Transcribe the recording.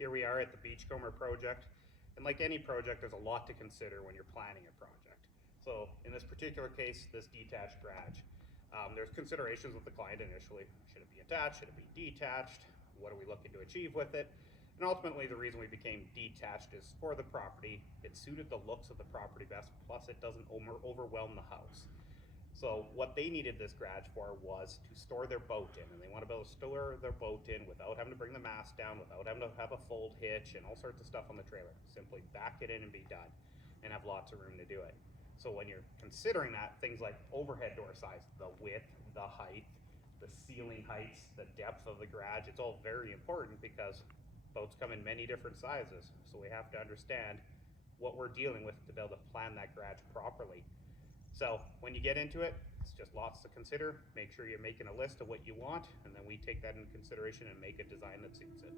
Here we are at the Beachcomber project, and like any project, there's a lot to consider when you're planning a project. So in this particular case, this detached garage, there's considerations with the client initially. Should it be attached? Should it be detached? What are we looking to achieve with it? And ultimately, the reason we became detached is for the property. It suited the looks of the property best, plus it doesn't overwhelm the house. So what they needed this garage for was to store their boat in, and they want to be able to store their boat in without having to bring the mast down, without having to have a fold hitch and all sorts of stuff on the trailer. Simply back it in and be done, and have lots of room to do it. So when you're considering that, things like overhead door size, the width, the height, the ceiling heights, the depth of the garage, it's all very important because boats come in many different sizes. So we have to understand what we're dealing with to be able to plan that garage properly. So when you get into it, it's just lots to consider. Make sure you're making a list of what you want, and then we take that into consideration and make a design that suits it.